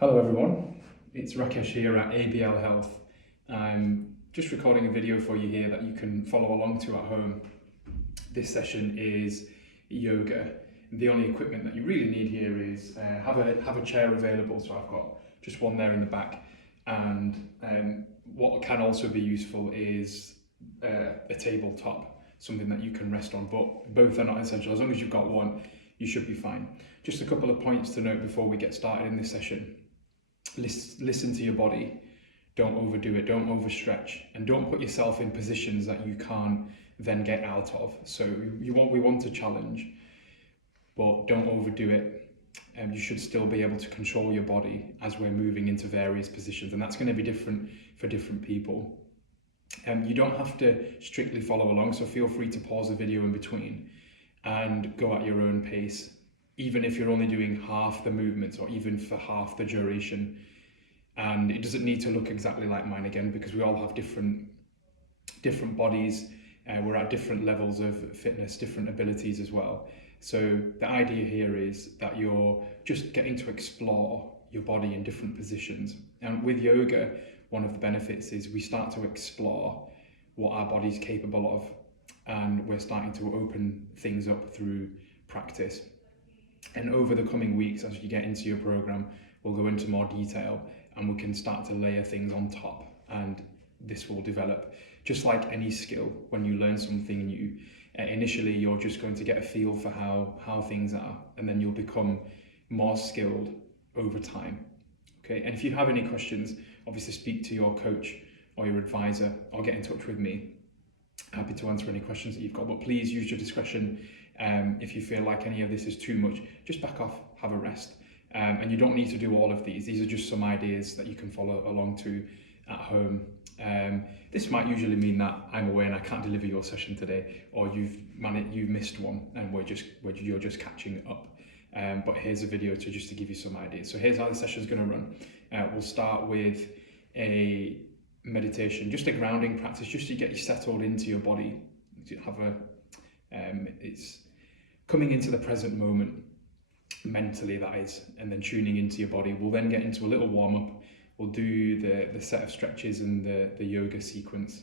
Hello everyone, it's Rakesh here at ABL Health. I'm just recording a video for you here that you can follow along to at home. This session is yoga. The only equipment that you really need here is have a chair available, so I've got just one there in the back, and what can also be useful is a tabletop, something that you can rest on, but both are not essential. As long as you've got one, you should be fine. Just a couple of points to note before we get started in this session. Listen to your body, don't overdo it, don't overstretch, and don't put yourself in positions that you can't then get out of. So we want to challenge, but don't overdo it. You should still be able to control your body as we're moving into various positions, and that's going to be different for different people. You don't have to strictly follow along, so feel free to pause the video in between and go at your own pace, even if you're only doing half the movements or even for half the duration. And it doesn't need to look exactly like mine again, because we all have different bodies. We're at different levels of fitness, different abilities as well. So the idea here is that you're just getting to explore your body in different positions. And with yoga, one of the benefits is we start to explore what our body's capable of, and we're starting to open things up through practice. And over the coming weeks, as you get into your program, we'll go into more detail and we can start to layer things on top, and this will develop. Just like any skill, when you learn something new, initially you're just going to get a feel for how things are, and then you'll become more skilled over time. Okay, and if you have any questions, obviously speak to your coach or your advisor or get in touch with me. Happy to answer any questions that you've got, but please use your discretion. If you feel like any of this is too much, just back off, have a rest. And you don't need to do all of these. These are just some ideas that you can follow along to at home. This might usually mean that I'm away and I can't deliver your session today, or you've missed one and you're just catching up. But here's a video to give you some ideas. So here's how the session's going to run. We'll start with a meditation, just a grounding practice, just to get you settled into your body. It's coming into the present moment, mentally that is, and then tuning into your body. We'll then get into a little warm-up. We'll do the set of stretches and the yoga sequence,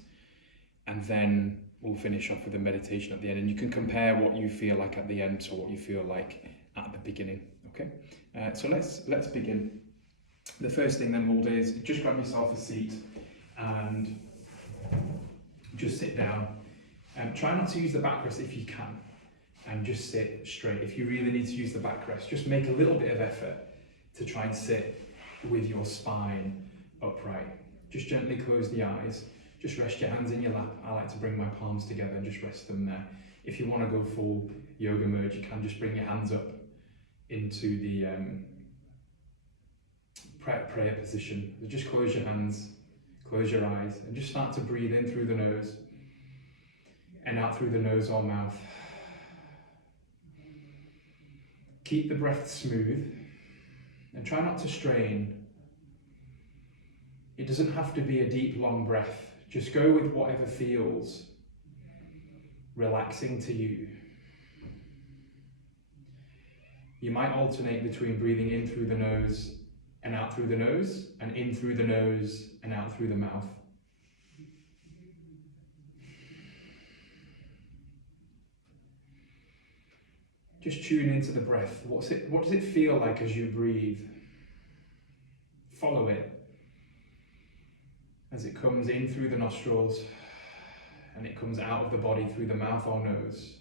and then we'll finish off with a meditation at the end, and you can compare what you feel like at the end to what you feel like at the beginning. Okay, so let's begin. The first thing then we'll do is just grab yourself a seat and just sit down. Try not to use the backrest if you can, and just sit straight. If you really need to use the backrest, just make a little bit of effort to try and sit with your spine upright. Just gently close the eyes. Just rest your hands in your lap. I like to bring my palms together and just rest them there. If you want to go full yoga mode, you can just bring your hands up into the prayer position. Just close your hands, close your eyes, and just start to breathe in through the nose and out through the nose or mouth. Keep the breath smooth and try not to strain. It doesn't have to be a deep, long breath. Just go with whatever feels relaxing to you. You might alternate between breathing in through the nose and out through the nose, and in through the nose and out through the mouth. Just tune into the breath. What does it feel like as you breathe? Follow it as it comes in through the nostrils and it comes out of the body through the mouth or nose.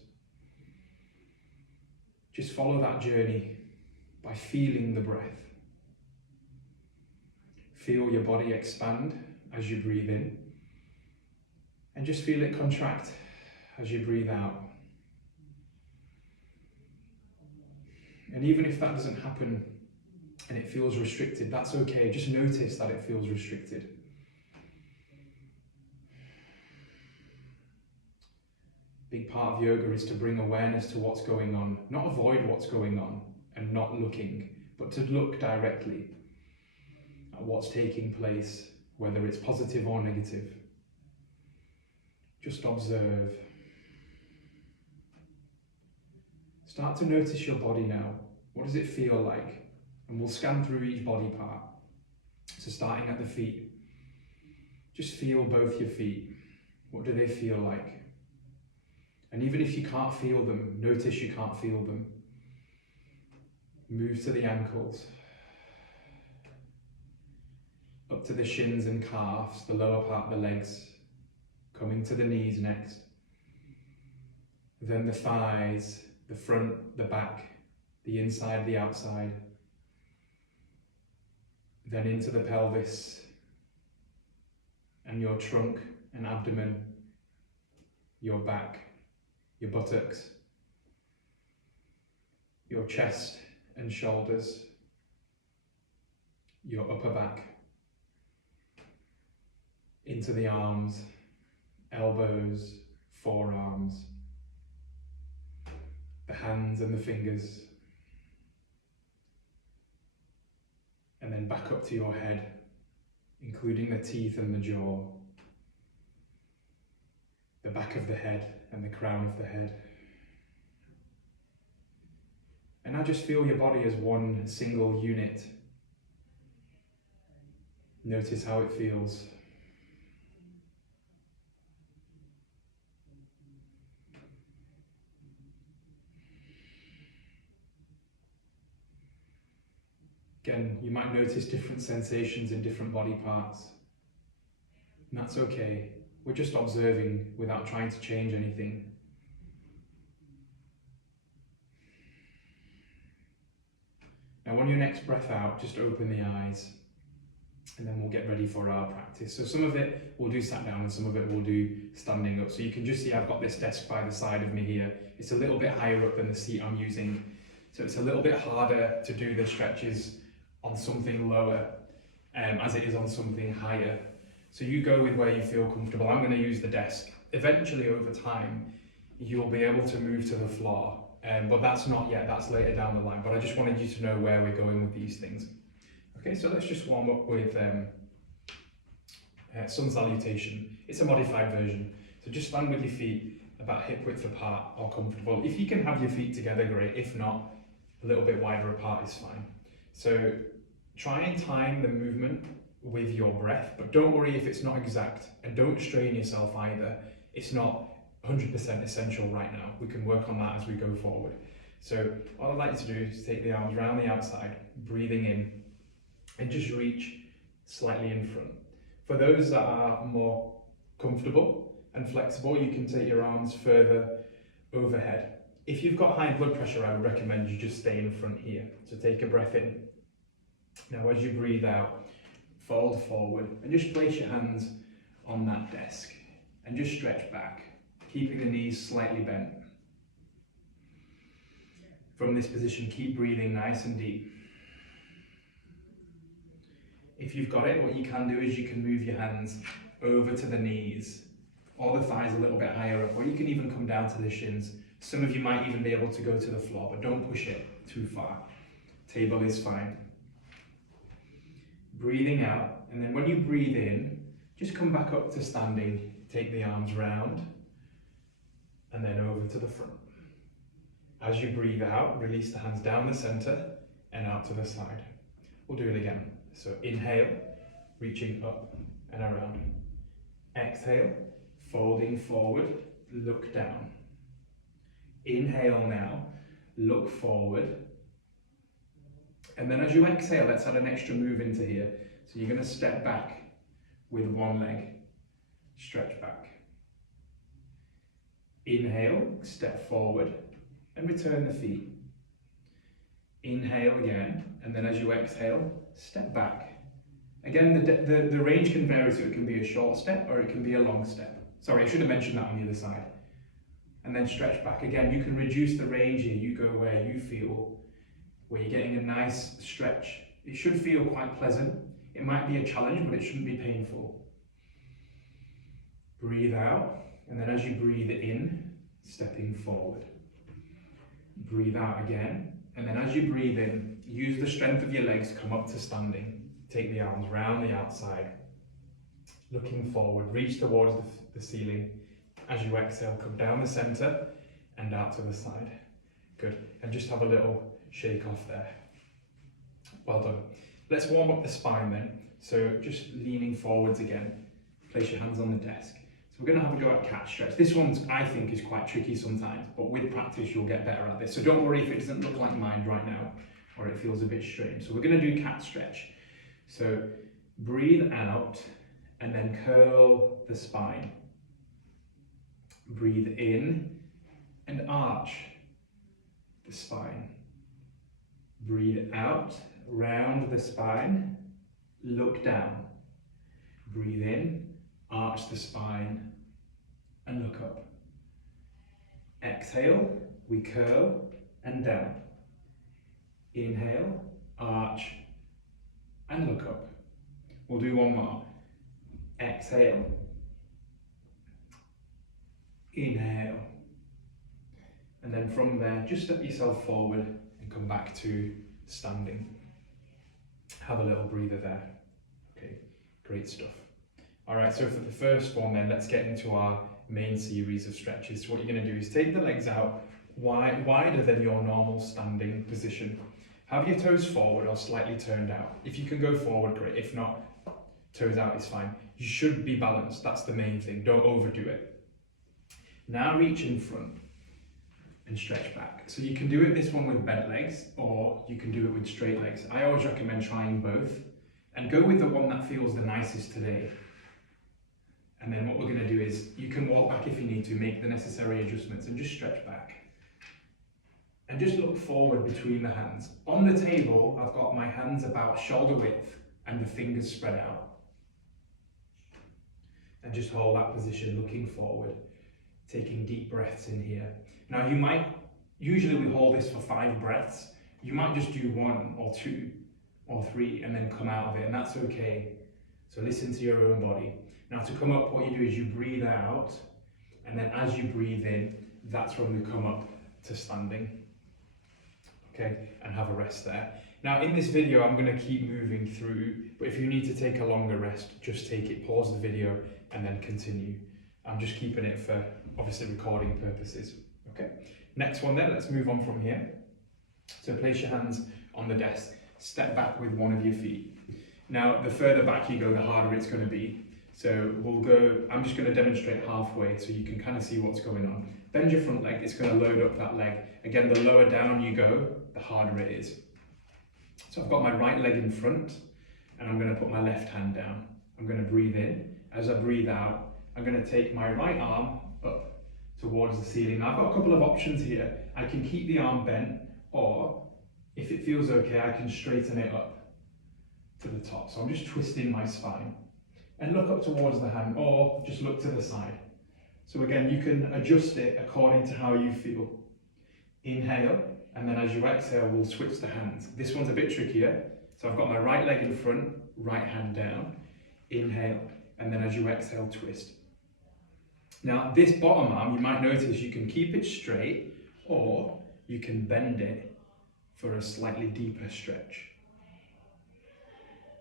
Just follow that journey by feeling the breath. Feel your body expand as you breathe in, and just feel it contract as you breathe out. And even if that doesn't happen and it feels restricted, that's okay. Just notice that it feels restricted. Big part of yoga is to bring awareness to what's going on, not avoid what's going on and not looking, but to look directly at what's taking place, whether it's positive or negative. Just observe. Start to notice your body now. What does it feel like? And we'll scan through each body part. So starting at the feet, just feel both your feet. What do they feel like? And even if you can't feel them, notice you can't feel them. Move to the ankles, up to the shins and calves, the lower part of the legs, coming to the knees next. Then the thighs, the front, the back, the inside, the outside. Then into the pelvis and your trunk and abdomen, your back, your buttocks, your chest and shoulders, your upper back, into the arms, elbows, forearms, the hands and the fingers, and then back up to your head, including the teeth and the jaw, the back of the head and the crown of the head. And now just feel your body as one single unit. Notice how it feels. Again, you might notice different sensations in different body parts. And that's okay. We're just observing without trying to change anything. Now on your next breath out, just open the eyes, and then we'll get ready for our practice. So some of it we'll do sat down and some of it we'll do standing up. So you can just see I've got this desk by the side of me here. It's a little bit higher up than the seat I'm using. So it's a little bit harder to do the stretches on something lower as it is on something higher. So you go with where you feel comfortable. I'm going to use the desk. Eventually over time, you'll be able to move to the floor. But that's not yet, that's later down the line. But I just wanted you to know where we're going with these things. Okay, so let's just warm up with sun salutation. It's a modified version. So just stand with your feet about hip width apart or comfortable. If you can have your feet together, great. If not, a little bit wider apart is fine. So try and time the movement with your breath, but don't worry if it's not exact, and don't strain yourself either. It's not 100% essential right now. We can work on that as we go forward. So all I'd like you to do is take the arms around the outside, breathing in, and just reach slightly in front. For those that are more comfortable and flexible, you can take your arms further overhead. If you've got high blood pressure, I would recommend you just stay in front here. So take a breath in. Now as you breathe out, fold forward and just place your hands on that desk and just stretch back, keeping the knees slightly bent. From this position, keep breathing nice and deep. If you've got it, what you can do is you can move your hands over to the knees or the thighs a little bit higher up, or you can even come down to the shins. Some of you might even be able to go to the floor, but don't push it too far. Table is fine. Breathing out, and then when you breathe in, just come back up to standing. Take the arms round, and then over to the front. As you breathe out, release the hands down the center and out to the side. We'll do it again. So inhale, reaching up and around. Exhale, folding forward, look down. Inhale now, look forward. And then as you exhale, let's add an extra move into here. So you're going to step back with one leg, stretch back. Inhale, step forward and return the feet. Inhale again, and then as you exhale, step back. Again, the range can vary, so it can be a short step or it can be a long step. Sorry, I should have mentioned that on the other side. And then stretch back. Again, you can reduce the range here. You go where you feel, where you're getting a nice stretch. It should feel quite pleasant. It might be a challenge, but it shouldn't be painful. Breathe out, and then as you breathe in, stepping forward. Breathe out again, and then as you breathe in, use the strength of your legs, come up to standing. Take the arms round the outside, looking forward, reach towards the ceiling. As you exhale, come down the center and out to the side. Good, and just have a little shake off there. Well done. Let's warm up the spine then. So just leaning forwards again, place your hands on the desk. So we're going to have a go at cat stretch. This one I think is quite tricky sometimes, but with practice you'll get better at this. So don't worry if it doesn't look like mine right now, or it feels a bit strange. So we're going to do cat stretch. So breathe out and then curl the spine. Breathe in and arch the spine. Breathe out, round the spine, look down. Breathe in, arch the spine and look up. Exhale, we curl and down. Inhale, arch and look up. We'll do one more. Exhale, inhale, and then from there just step yourself forward and come back to standing. Have a little breather there. Okay, great stuff. All right, so for the first one then, let's get into our main series of stretches. So what you're going to do is take the legs out wider than your normal standing position. Have your toes forward or slightly turned out. If you can go forward, great. If not, toes out is fine. You should be balanced. That's the main thing. Don't overdo it. Now reach in front and stretch back. So you can do it this one with bent legs, or you can do it with straight legs. I always recommend trying both and go with the one that feels the nicest today. And then what we're going to do is you can walk back if you need to, make the necessary adjustments and just stretch back. And just look forward between the hands. On the table, I've got my hands about shoulder width and the fingers spread out. And just hold that position, looking forward, taking deep breaths in here. Now usually we hold this for 5 breaths. You might just do 1 or 2 or 3 and then come out of it, and that's okay. So listen to your own body. Now to come up, what you do is you breathe out, and then as you breathe in, that's when we come up to standing. Okay, and have a rest there. Now in this video, I'm going to keep moving through, but if you need to take a longer rest, just take it, pause the video, and then continue. I'm just keeping it for obviously recording purposes. Okay, next one then, let's move on from here. So place your hands on the desk, step back with one of your feet. Now the further back you go, the harder it's going to be. So we'll go, I'm just going to demonstrate halfway so you can kind of see what's going on. Bend your front leg, it's going to load up that leg. Again, the lower down you go, the harder it is. So I've got my right leg in front and I'm going to put my left hand down. I'm going to breathe in. As I breathe out, I'm going to take my right arm up towards the ceiling. Now I've got a couple of options here. I can keep the arm bent, or if it feels okay, I can straighten it up to the top. So I'm just twisting my spine. And look up towards the hand, or just look to the side. So again, you can adjust it according to how you feel. Inhale, and then as you exhale, we'll switch the hands. This one's a bit trickier. So I've got my right leg in front, right hand down. Inhale, and then as you exhale, twist. Now this bottom arm, you might notice you can keep it straight, or you can bend it for a slightly deeper stretch.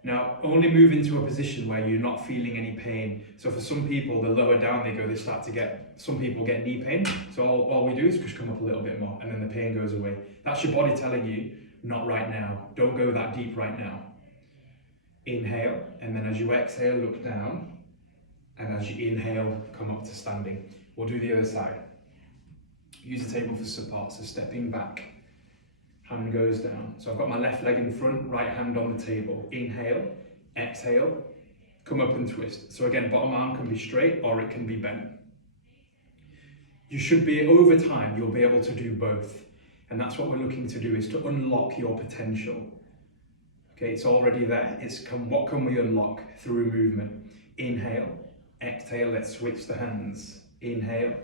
Now, only move into a position where you're not feeling any pain. So for some people, the lower down they go, they start to get, some people get knee pain. So all we do is just come up a little bit more and then the pain goes away. That's your body telling you, not right now. Don't go that deep right now. Inhale, and then as you exhale, look down. And as you inhale, come up to standing. We'll do the other side. Use the table for support, so stepping back. Hand goes down. So I've got my left leg in front, right hand on the table. Inhale, exhale, come up and twist. So again, bottom arm can be straight or it can be bent. You should be, over time, you'll be able to do both. And that's what we're looking to do, is to unlock your potential. Okay, it's already there. What can we unlock through movement? Inhale, exhale, let's switch the hands. Inhale,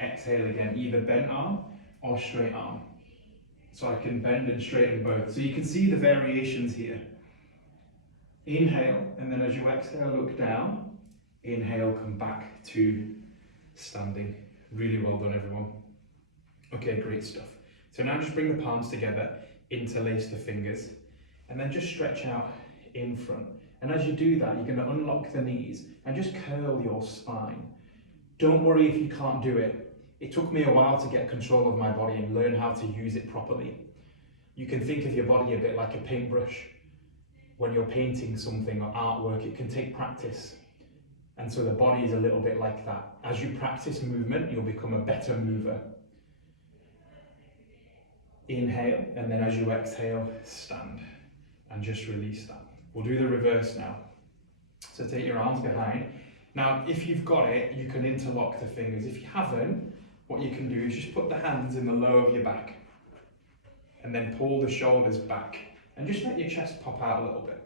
exhale again, either bent arm or straight arm. So I can bend and straighten both. So you can see the variations here. Inhale, and then as you exhale, look down. Inhale, come back to standing. Really well done, everyone. Okay, great stuff. So now just bring the palms together, interlace the fingers, and then just stretch out in front. And as you do that, you're going to unlock the knees and just curl your spine. Don't worry if you can't do it. It took me a while to get control of my body and learn how to use it properly. You can think of your body a bit like a paintbrush. when you're painting something or artwork, it can take practice. And so the body is a little bit like that. As you practice movement, you'll become a better mover. Inhale, and then as you exhale, stand. And just release that. We'll do the reverse now. So take your arms behind. Now, if you've got it, you can interlock the fingers. If you haven't, what you can do is just put the hands in the low of your back. And then pull the shoulders back. And just let your chest pop out a little bit.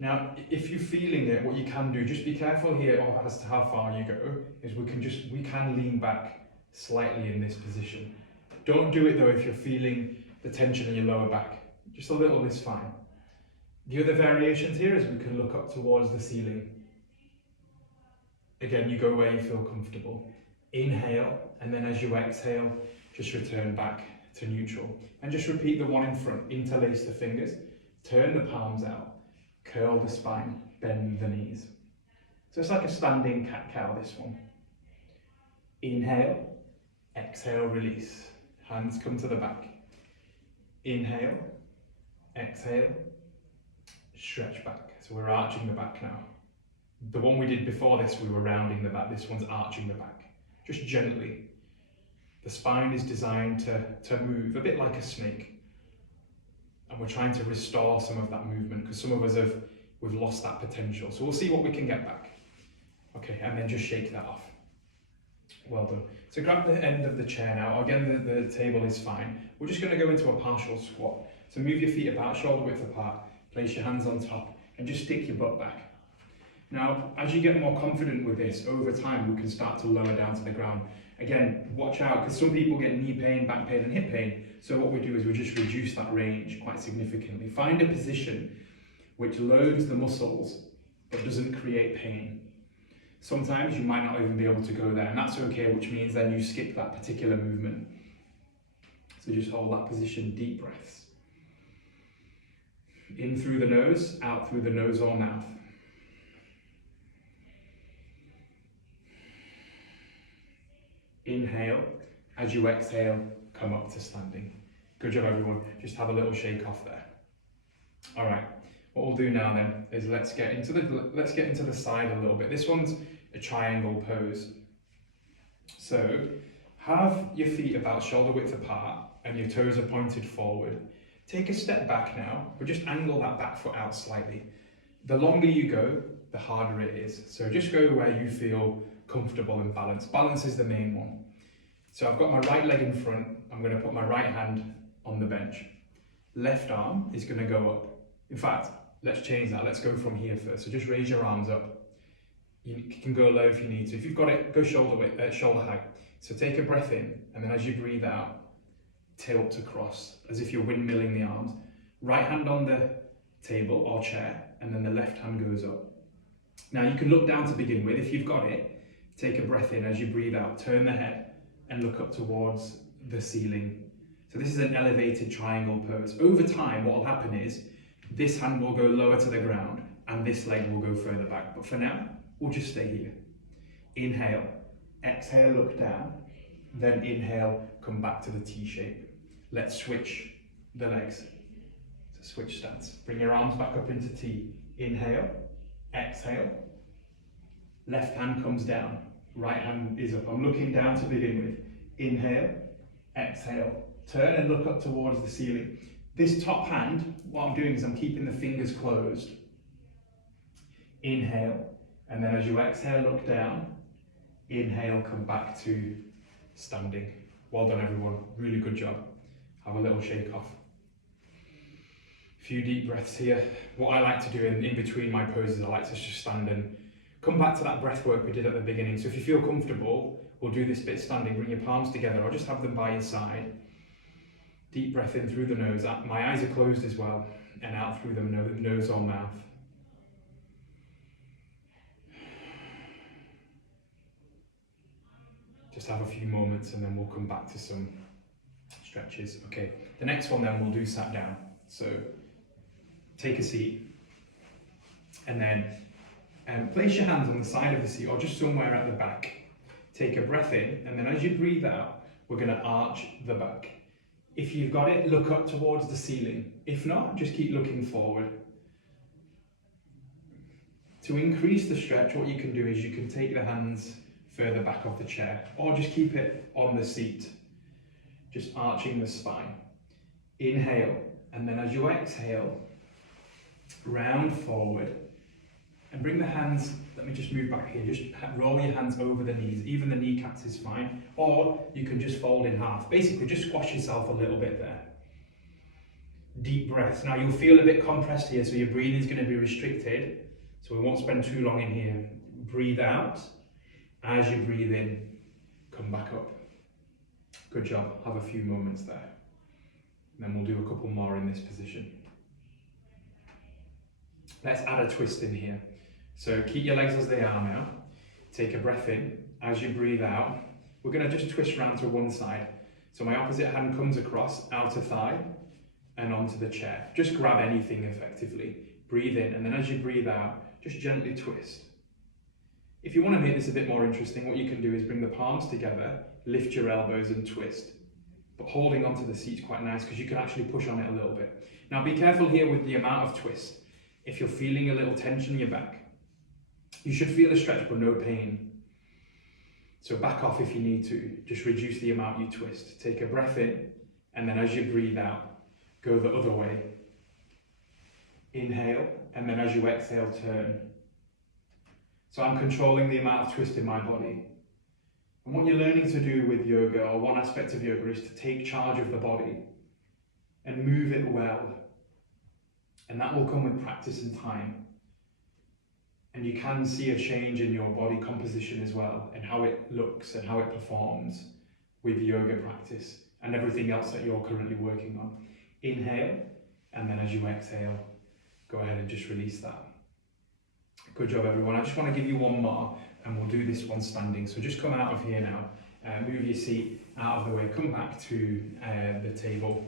Now, if you're feeling it, what you can do, just be careful here as to how far you go, is we can lean back slightly in this position. Don't do it though if you're feeling the tension in your lower back. Just a little is fine. The other variations here is we can look up towards the ceiling. Again, you go where you feel comfortable. Inhale, and then as you exhale, just return back to neutral. And just repeat the one in front. Interlace the fingers, turn the palms out, curl the spine, bend the knees. So it's like a standing cat-cow, this one. Inhale, exhale, release. Hands come to the back. Inhale, exhale, stretch back. So we're arching the back now. The one we did before this, we were rounding the back. This one's arching the back. Just gently. The spine is designed to move a bit like a snake. And we're trying to restore some of that movement because some of us we've lost that potential. So we'll see what we can get back. Okay, and then just shake that off. Well done. So grab the end of the chair now. Again, the table is fine. We're just going to go into a partial squat. So move your feet about shoulder width apart. Place your hands on top and just stick your butt back. Now, as you get more confident with this, over time we can start to lower down to the ground. Again, watch out because some people get knee pain, back pain and hip pain. So what we do is we just reduce that range quite significantly. Find a position which loads the muscles but doesn't create pain. Sometimes you might not even be able to go there, and that's okay, which means then you skip that particular movement. So just hold that position, deep breaths. In through the nose, out through the nose or mouth. Inhale, as you exhale, come up to standing. Good job everyone, just have a little shake off there. All right, what we'll do now then is let's get into the side a little bit. This one's a triangle pose. So have your feet about shoulder width apart and your toes are pointed forward. Take a step back now, but just angle that back foot out slightly. The longer you go, the harder it is. So just go where you feel comfortable and balanced. Balance is the main one. So I've got my right leg in front. I'm going to put my right hand on the bench. Left arm is going to go up. In fact, let's change that. Let's go from here first. So just raise your arms up. You can go low if you need to. If you've got it, go shoulder height. So take a breath in, and then as you breathe out, tilt across as if you're windmilling the arms. Right hand on the table or chair, and then the left hand goes up. Now you can look down to begin with. If you've got it, take a breath in as you breathe out, turn the head and look up towards the ceiling. So this is an elevated triangle pose. Over time, what will happen is this hand will go lower to the ground and this leg will go further back. But for now, we'll just stay here. Inhale, exhale, look down, then inhale, come back to the T shape. Let's switch the legs. So switch stance. Bring your arms back up into T. Inhale, exhale, left hand comes down, right hand is up. I'm looking down to begin with. Inhale, exhale, turn and look up towards the ceiling. This top hand, what I'm doing is I'm keeping the fingers closed. Inhale, and then as you exhale, look down. Inhale, come back to standing. Well done everyone, really good job. Have a little shake off. A few deep breaths here. What I like to do in between my poses, I like to just stand and come back to that breath work we did at the beginning. So if you feel comfortable, we'll do this bit standing. Bring your palms together or just have them by your side. Deep breath in through the nose. My eyes are closed as well, and out through the nose or mouth. Just have a few moments and then we'll come back to some stretches. Okay, the next one then we'll do sat down. So take a seat and then place your hands on the side of the seat or just somewhere at the back. Take a breath in, and then as you breathe out, we're going to arch the back. If you've got it, look up towards the ceiling. If not, just keep looking forward. To increase the stretch, what you can do is you can take the hands further back of the chair, or just keep it on the seat, just arching the spine. Inhale, and then as you exhale, round forward, and bring the hands, let me just move back here, just roll your hands over the knees, even the kneecaps is fine, or you can just fold in half. Basically, just squash yourself a little bit there. Deep breaths. Now you'll feel a bit compressed here, so your breathing is going to be restricted, so we won't spend too long in here. Breathe out. As you breathe in, come back up. Good job. Have a few moments there. And then we'll do a couple more in this position. Let's add a twist in here. So keep your legs as they are now. Take a breath in. As you breathe out, we're going to just twist round to one side. So my opposite hand comes across, outer thigh, and onto the chair. Just grab anything effectively. Breathe in, and then as you breathe out, just gently twist. If you want to make this a bit more interesting, what you can do is bring the palms together, lift your elbows and twist. But holding onto the seat's quite nice because you can actually push on it a little bit. Now be careful here with the amount of twist. If you're feeling a little tension in your back, you should feel a stretch but no pain. So back off if you need to. Just reduce the amount you twist. Take a breath in, and then as you breathe out, go the other way. Inhale, and then as you exhale, turn. So I'm controlling the amount of twist in my body. And what you're learning to do with yoga, or one aspect of yoga, is to take charge of the body and move it well. And that will come with practice and time. And you can see a change in your body composition as well, and how it looks and how it performs with yoga practice and everything else that you're currently working on. Inhale, and then as you exhale, go ahead and just release that. Good job, everyone. I just want to give you one more, and we'll do this one standing. So just come out of here now, move your seat out of the way, come back to the table.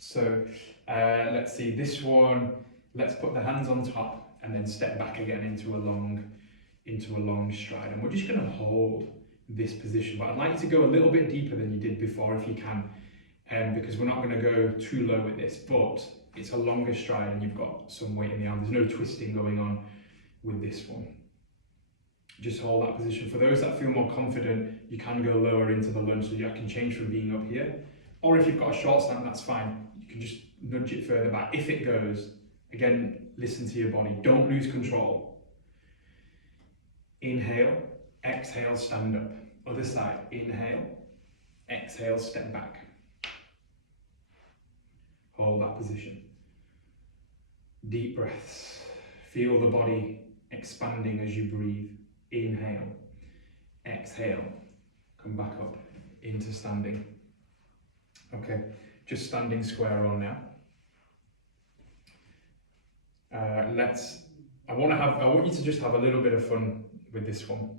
So let's see, this one, let's put the hands on top and then step back again into a long stride. And we're just going to hold this position, but I'd like you to go a little bit deeper than you did before if you can, because we're not going to go too low with this, but it's a longer stride and you've got some weight in the arm. There's no twisting going on with this one. Just hold that position. For those that feel more confident, you can go lower into the lunge, so you can change from being up here. Or if you've got a short stand, that's fine. You can just nudge it further back. If it goes, again, listen to your body. Don't lose control. Inhale, exhale, stand up. Other side, inhale, exhale, step back. Hold that position. Deep breaths. Feel the body expanding as you breathe. Inhale, exhale, come back up into standing. Okay, just standing square on now. I want you to just have a little bit of fun with this one.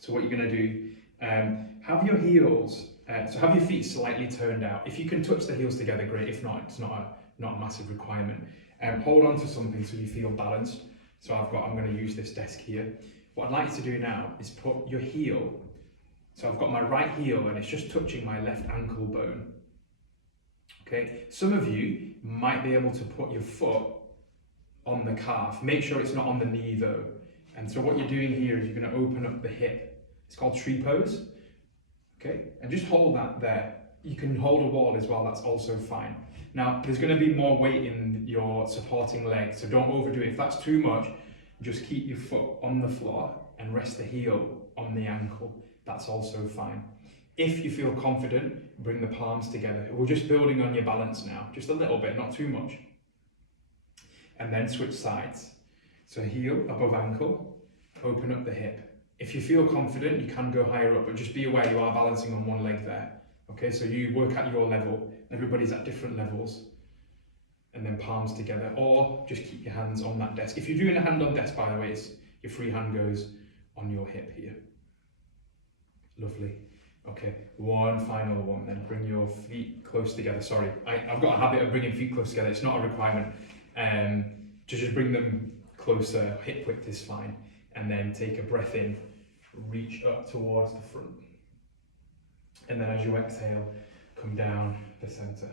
So what you're going to do, have your heels, so have your feet slightly turned out. If you can touch the heels together, great. If not, it's not a massive requirement. Hold on to something so you feel balanced. So I'm going to use this desk here. What I'd like you to do now is put your heel, so I've got my right heel and it's just touching my left ankle bone. Okay, some of you might be able to put your foot on the calf. Make sure it's not on the knee though. And so what you're doing here is you're going to open up the hip. It's called tree pose. Okay, and just hold that there. You can hold a wall as well, that's also fine. Now, there's going to be more weight in your supporting leg, so don't overdo it. If that's too much, just keep your foot on the floor and rest the heel on the ankle. That's also fine. If you feel confident, bring the palms together. We're just building on your balance now, just a little bit, not too much. And then switch sides. So heel above ankle, open up the hip. If you feel confident, you can go higher up, but just be aware you are balancing on one leg there. Okay, so you work at your level. Everybody's at different levels. And then palms together, or just keep your hands on that desk. If you're doing a hand on desk, by the way, your free hand goes on your hip here. Lovely. Okay, one final one, then bring your feet close together. Sorry, I've got a habit of bringing feet close together. It's not a requirement. Just bring them closer, hip width is fine. And then take a breath in, reach up towards the front. And then as you exhale, come down the center.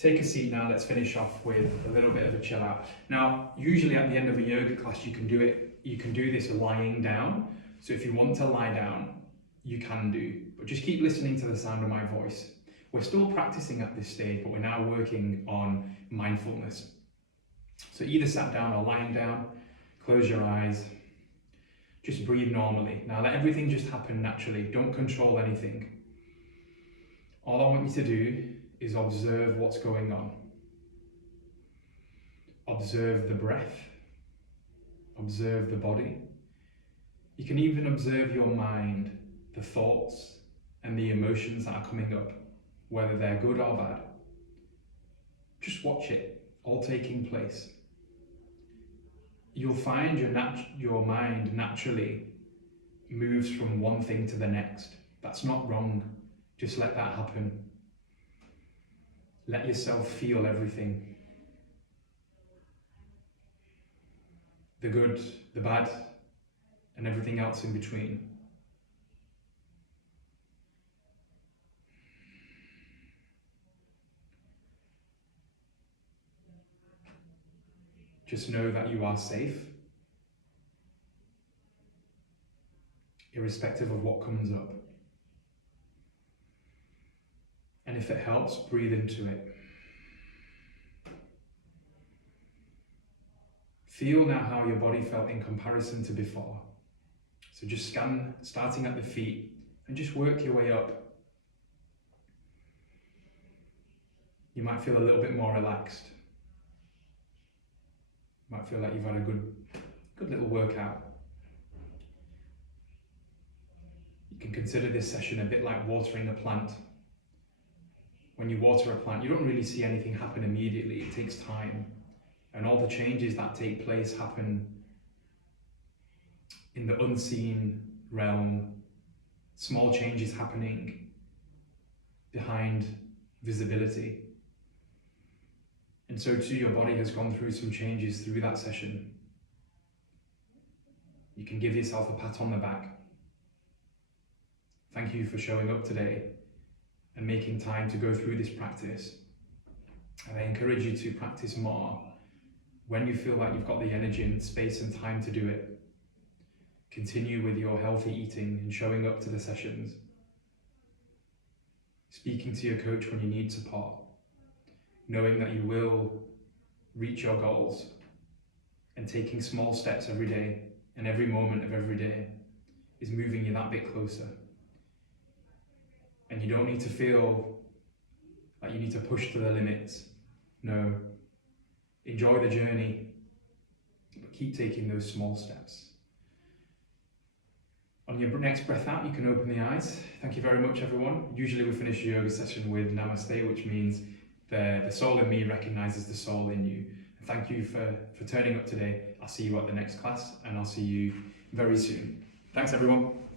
take a seat now. Let's finish off with a little bit of a chill out. Now, usually at the end of a yoga class, you can do this lying down. So if you want to lie down, you can do, but just keep listening to the sound of my voice. We're still practicing at this stage, but we're now working on mindfulness. So either sat down or lying down, close your eyes, just breathe normally. Now let everything just happen naturally. Don't control anything. All I want you to do is observe what's going on. Observe the breath. Observe the body. You can even observe your mind, the thoughts and the emotions that are coming up, whether they're good or bad. Just watch it all taking place. You'll find your mind naturally moves from one thing to the next. That's not wrong. Just let that happen. Let yourself feel everything. The good, the bad, and everything else in between. Just know that you are safe, irrespective of what comes up. And if it helps, breathe into it. Feel now how your body felt in comparison to before. So just scan, starting at the feet, and just work your way up. You might feel a little bit more relaxed. Might feel like you've had a good little workout. You can consider this session a bit like watering a plant. When you water a plant, you don't really see anything happen immediately. It takes time. And all the changes that take place happen in the unseen realm. Small changes happening behind visibility. And so too, your body has gone through some changes through that session. You can give yourself a pat on the back. Thank you for showing up today and making time to go through this practice. And I encourage you to practice more when you feel like you've got the energy and space and time to do it. Continue with your healthy eating and showing up to the sessions. Speaking to your coach when you need support. Knowing that you will reach your goals, and taking small steps every day and every moment of every day is moving you that bit closer. And you don't need to feel like you need to push to the limits. No, enjoy the journey, but keep taking those small steps. On your next breath out, you can open the eyes. Thank you very much, everyone. Usually we finish a yoga session with Namaste, which means the soul in me recognizes the soul in you. And thank you for turning up today. I'll see you at the next class, and I'll see you very soon. Thanks, everyone.